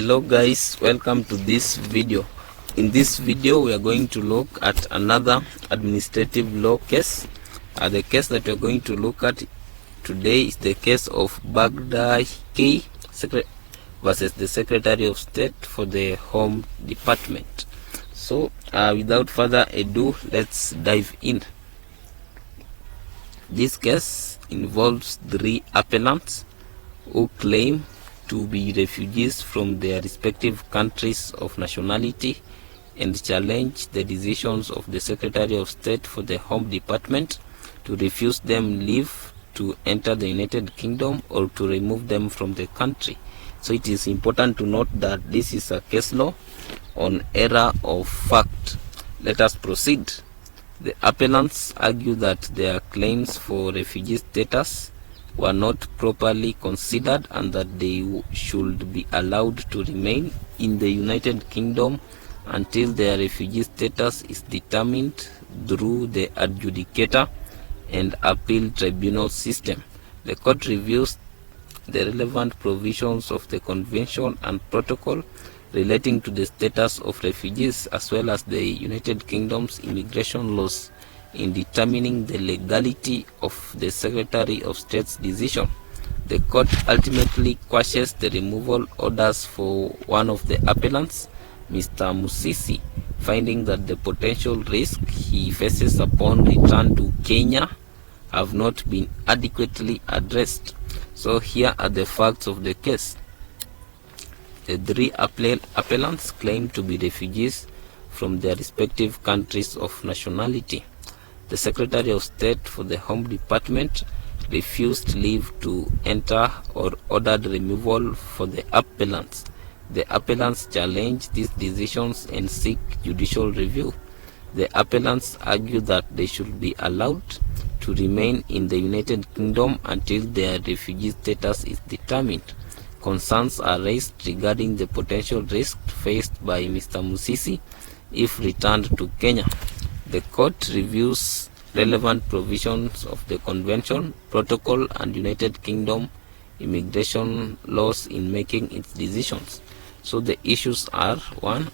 Hello guys, welcome to this video. In this video we are going to look at another administrative law case. The case that we are going to look at today is the case of Bugdaycay versus the Secretary of State for the Home Department. So without further ado, let's dive in. This case involves 3 appellants who claim to be refugees from their respective countries of nationality and challenge the decisions of the Secretary of State for the Home Department to refuse them leave to enter the United Kingdom or to remove them from the country. So it is important to note that this is a case law on error of fact. Let us proceed. The appellants argue that their claims for refugee status were not properly considered and that they should be allowed to remain in the United Kingdom until their refugee status is determined through the adjudicator and appeal tribunal system. The court reviews the relevant provisions of the Convention and Protocol relating to the status of refugees as well as the United Kingdom's immigration laws in determining the legality of the Secretary of State's decision. The court ultimately quashes the removal orders for one of the appellants, Mr. Musisi, finding that the potential risk he faces upon return to Kenya have not been adequately addressed. So here are the facts of the case. The 3 appellants claim to be refugees from their respective countries of nationality. The Secretary of State for the Home Department refused leave to enter or ordered removal for the appellants. The appellants challenge these decisions and seek judicial review. The appellants argue that they should be allowed to remain in the United Kingdom until their refugee status is determined. Concerns are raised regarding the potential risk faced by Mr. Musisi if returned to Kenya. The court reviews relevant provisions of the Convention, Protocol, and United Kingdom immigration laws in making its decisions. So the issues are: 1.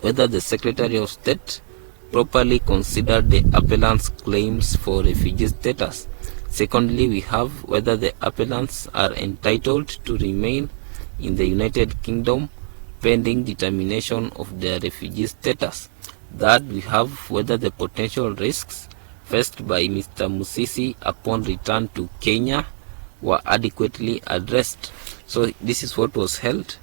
Whether the Secretary of State properly considered the appellants' claims for refugee status. Secondly, we have whether the appellants are entitled to remain in the United Kingdom pending determination of their refugee status. Third, we have whether the potential risks faced by Mr. Musisi upon return to Kenya were adequately addressed. So this is what was held.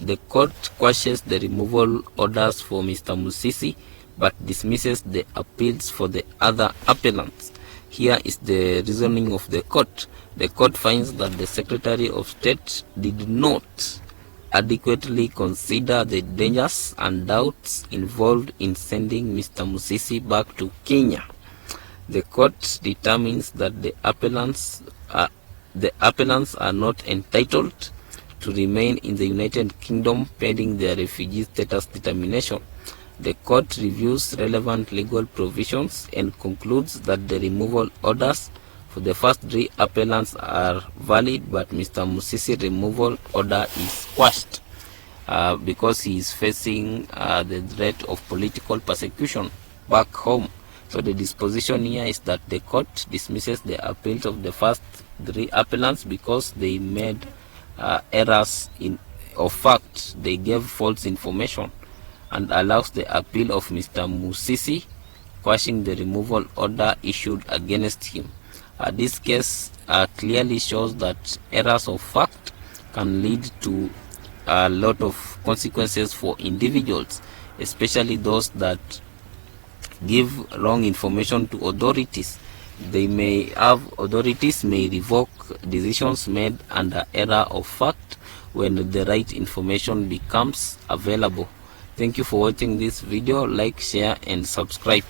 The court quashes the removal orders for Mr. Musisi but dismisses the appeals for the other appellants. Here is the reasoning of the court. The court finds that the Secretary of State did not adequately consider the dangers and doubts involved in sending Mr. Musisi back to Kenya. The court determines that the appellants are not entitled to remain in the United Kingdom pending their refugee status determination. The court reviews relevant legal provisions and concludes that the removal orders for the first 3 appellants are valid, but Mr. Musisi removal order is quashed because he is facing the threat of political persecution back home. So the disposition here is that the court dismisses the appeals of the first 3 appellants because they made errors of fact. They gave false information, and allows the appeal of Mr. Musisi, quashing the removal order issued against him. This case clearly shows that errors of fact can lead to a lot of consequences for individuals, especially those that give wrong information to authorities. Authorities may revoke decisions made under error of fact when the right information becomes available. Thank you for watching this video. Like, share, and subscribe.